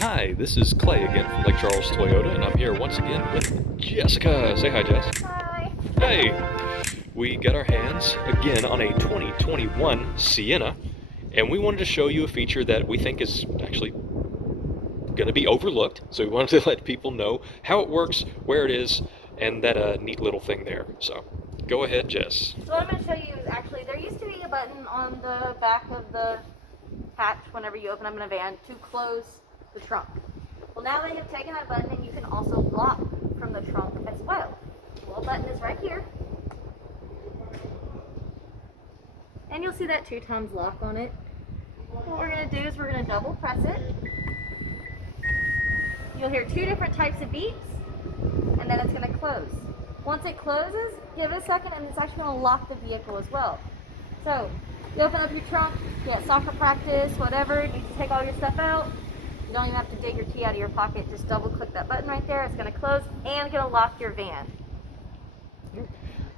Hi, this is Clay again from Lake Charles Toyota, and I'm here once again with Jessica. Say hi, Jess. Hi. Hey! We got our hands again on a 2021 Sienna, and we wanted to show you a feature that we think is actually going to be overlooked. So we wanted to let people know how it works, where it is, and that neat little thing there. So go ahead, Jess. So what I'm going to show you is actually, there used to be a button on the back of the hatch whenever you open up in a van to close the trunk. Well, now they have taken that button and you can also lock from the trunk as well. The little button is right here. And you'll see that 2 times lock on it. What we're going to do is we're going to double press it. You'll hear 2 different types of beeps, and then it's going to close. Once it closes, give it a second, and it's actually going to lock the vehicle as well. So, you open up your trunk, you at soccer practice, whatever, you just take all your stuff out. You don't even have to dig your key out of your pocket. Just double click that button right there. It's going to close and going to lock your van.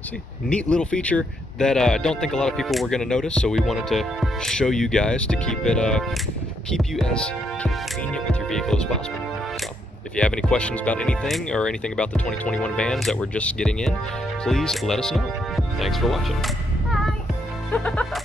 See, neat little feature that I don't think a lot of people were going to notice, so we wanted to show you guys to keep you as convenient with your vehicle as possible. So, if you have any questions about anything or anything about the 2021 vans that we're just getting in, please let us know. Thanks for watching. Bye.